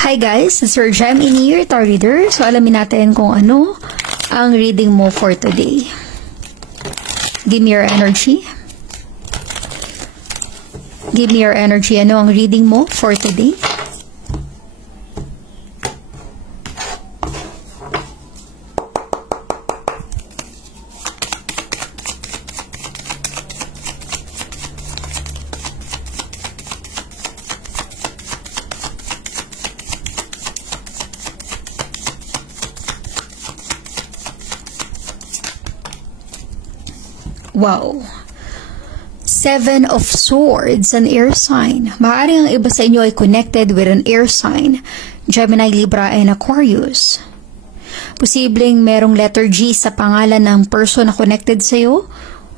Hi guys, it's your Gem in here, Tarot Reader. So alamin natin kung ano ang reading mo for today. Give me your energy. Give me your energy. Ano ang reading mo for today? Wow. Seven of Swords, an air sign. Maaaring ang iba sa inyo ay connected with an air sign. Gemini, Libra, and Aquarius. Posibleng merong letter G sa pangalan ng person na connected sa iyo,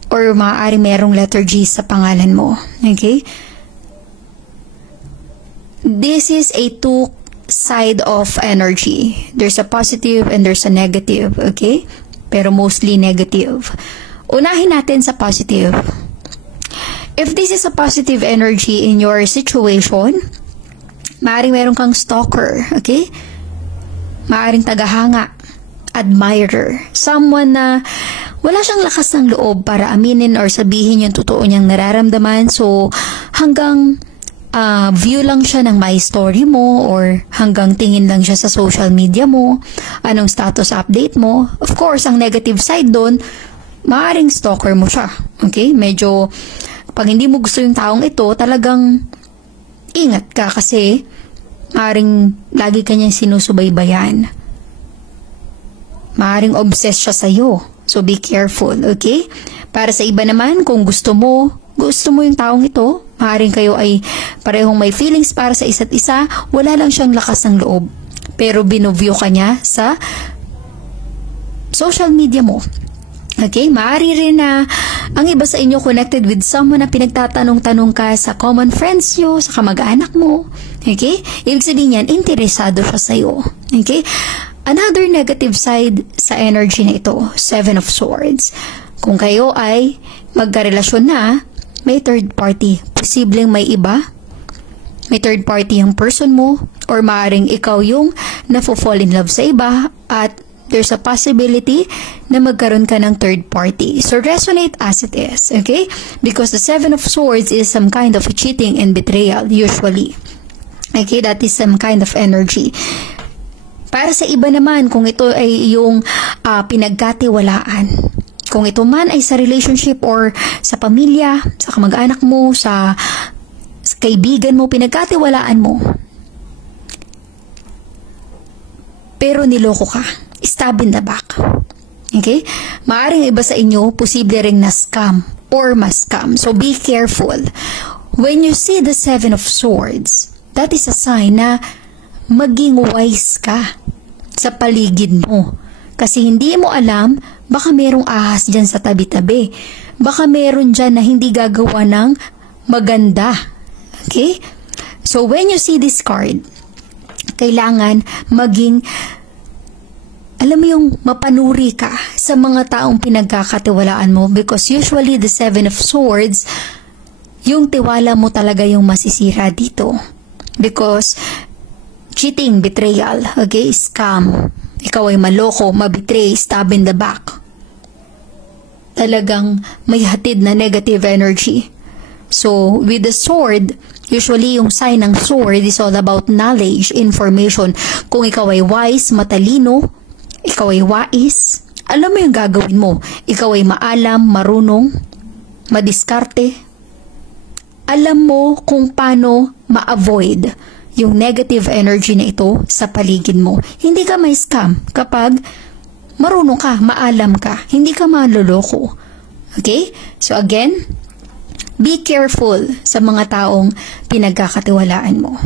or maaaring merong letter G sa pangalan mo. Okay? This is a two-side of energy. There's a positive and there's a negative. Okay? Pero mostly negative. Unahin natin sa positive. If this is a positive energy in your situation, maaaring meron kang stalker, okay? Maaaring tagahanga, admirer, someone na wala siyang lakas ng loob para aminin or sabihin yung totoo niyang nararamdaman. So, hanggang view lang siya ng my story mo or hanggang tingin lang siya sa social media mo, anong status update mo. Of course, ang negative side doon, maaaring stalker mo siya. Okay? Medyo, pag hindi mo gusto yung taong ito, talagang ingat ka kasi maaaring lagi ka niyang sinusubaybayan. Maaaring obsessed siya sa'yo. So, be careful. Okay? Para sa iba naman, kung gusto mo yung taong ito, maaaring kayo ay parehong may feelings para sa isa't isa, wala lang siyang lakas ng loob. Pero binoview ka niya sa social media mo. Okay, maaari rin na ang iba sa inyo connected with someone na pinagtatanong-tanong ka sa common friends nyo, sa kamag-anak mo. Okay? Ibig sabihin yan, interesado siya sa'yo. Okay? Another negative side sa energy na ito, Seven of Swords. Kung kayo ay magkarelasyon na, may third party. Posibleng may iba. May third party yung person mo, or maaring ikaw yung nafo-fall in love sa iba, at there's a possibility na magkaroon ka ng third party. So, resonate as it is, okay? Because the Seven of Swords is some kind of cheating and betrayal, usually. Okay, that is some kind of energy. Para sa iba naman, kung ito ay yung pinagkatiwalaan, kung ito man ay sa relationship or sa pamilya, sa kamag-anak mo, sa kaibigan mo, pinagkatiwalaan mo, pero niloko ka, stab in the back. Okay? Maaring iba sa inyo, posible ring na-scam or mas-scam. So, be careful. When you see the Seven of Swords, that is a sign na maging wise ka sa paligid mo. Kasi hindi mo alam, baka merong ahas dyan sa tabi-tabi. Baka meron dyan na hindi gagawa ng maganda. Okay? So, when you see this card, kailangan maging alam mo yung mapanuri ka sa mga taong pinagkakatiwalaan mo, because usually the Seven of Swords, yung tiwala mo talaga yung masisira dito. Because cheating, betrayal, okay, scam, ikaw ay maloko, mabetray, stab in the back. Talagang may hatid na negative energy. So, with the sword, usually yung sign ng sword is all about knowledge, information. Kung ikaw ay wise, matalino, ikaw ay wais, alam mo yung gagawin mo. Ikaw ay maalam, marunong, madiskarte. Alam mo kung paano ma-avoid yung negative energy na ito sa paligid mo. Hindi ka may scam kapag marunong ka, maalam ka, hindi ka maloloko. Okay? So again, be careful sa mga taong pinagkakatiwalaan mo.